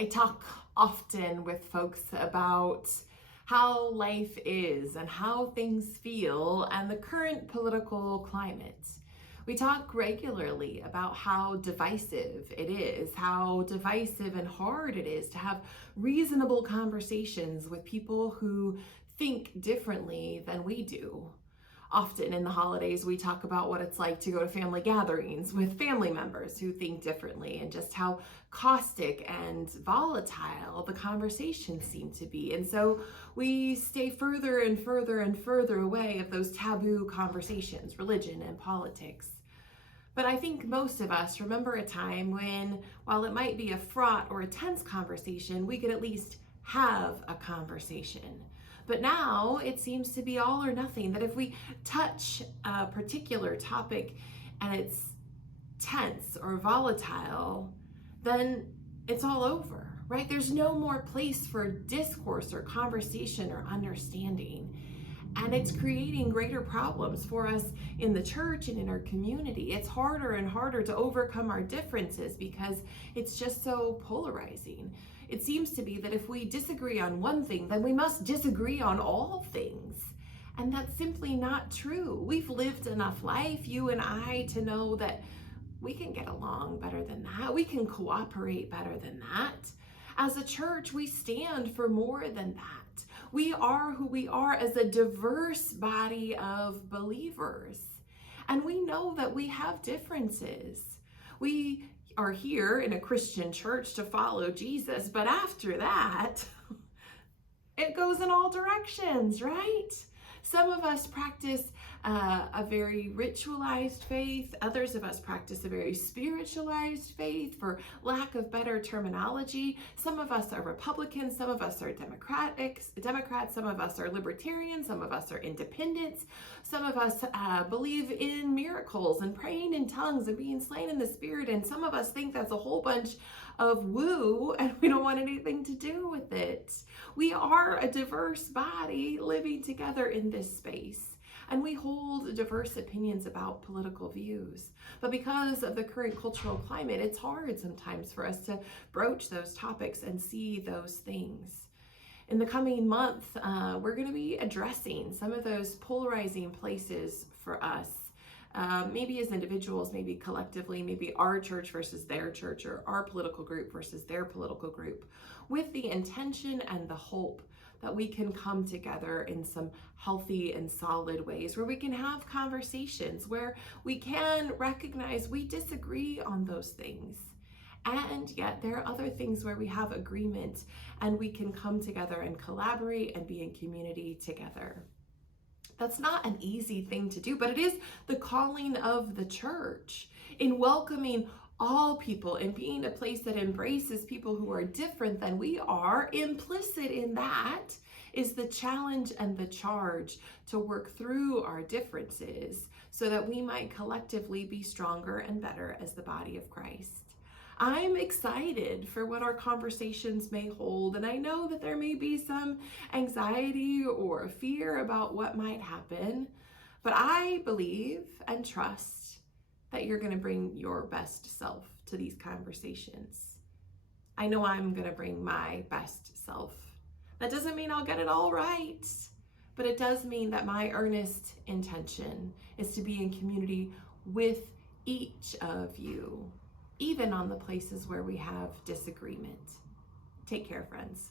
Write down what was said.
I talk often with folks about how life is and how things feel and the current political climate. We talk regularly about how divisive it is, how divisive and hard it is to have reasonable conversations with people who think differently than we do. Often in the holidays, we talk about what it's like to go to family gatherings with family members who think differently and just how caustic and volatile the conversations seem to be. And so we stay further and further and further away of those taboo conversations, religion and politics. But I think most of us remember a time when, while it might be a fraught or a tense conversation, we could at least have a conversation. But now it seems to be all or nothing, that if we touch a particular topic and it's tense or volatile, then it's all over, right? There's no more place for discourse or conversation or understanding. And it's creating greater problems for us in the church and in our community. It's harder and harder to overcome our differences because it's just so polarizing. It seems to be that if we disagree on one thing, then we must disagree on all things. And that's simply not true. We've lived enough life, you and I, to know that we can get along better than that. We can cooperate better than that. As a church, we stand for more than that. We are who we are as a diverse body of believers. And we know that we have differences. We are here in a Christian church to follow Jesus, but after that, it goes in all directions, right? Some of us practice a very ritualized faith. Others of us practice a very spiritualized faith, for lack of better terminology. Some of us are Republicans. Some of us are Democrats. Some of us are libertarians. Some of us are independents. Some of us believe in miracles and praying in tongues and being slain in the spirit. And some of us think that's a whole bunch of woo, and we don't want anything to do with it. We are a diverse body living together in this space, and we hold diverse opinions about political views. But because of the current cultural climate, it's hard sometimes for us to broach those topics and see those things. In the coming month, we're going to be addressing some of those polarizing places for us. Maybe as individuals, maybe collectively, maybe our church versus their church, or our political group versus their political group, with the intention and the hope that we can come together in some healthy and solid ways, where we can have conversations, where we can recognize we disagree on those things. And yet there are other things where we have agreement and we can come together and collaborate and be in community together. That's not an easy thing to do, but it is the calling of the church in welcoming all people and being a place that embraces people who are different than we are. Implicit in that is the challenge and the charge to work through our differences so that we might collectively be stronger and better as the body of Christ. I'm excited for what our conversations may hold, and I know that there may be some anxiety or fear about what might happen, but I believe and trust that you're going to bring your best self to these conversations. I know I'm going to bring my best self. That doesn't mean I'll get it all right, but it does mean that my earnest intention is to be in community with each of you, even on the places where we have disagreement. Take care, friends.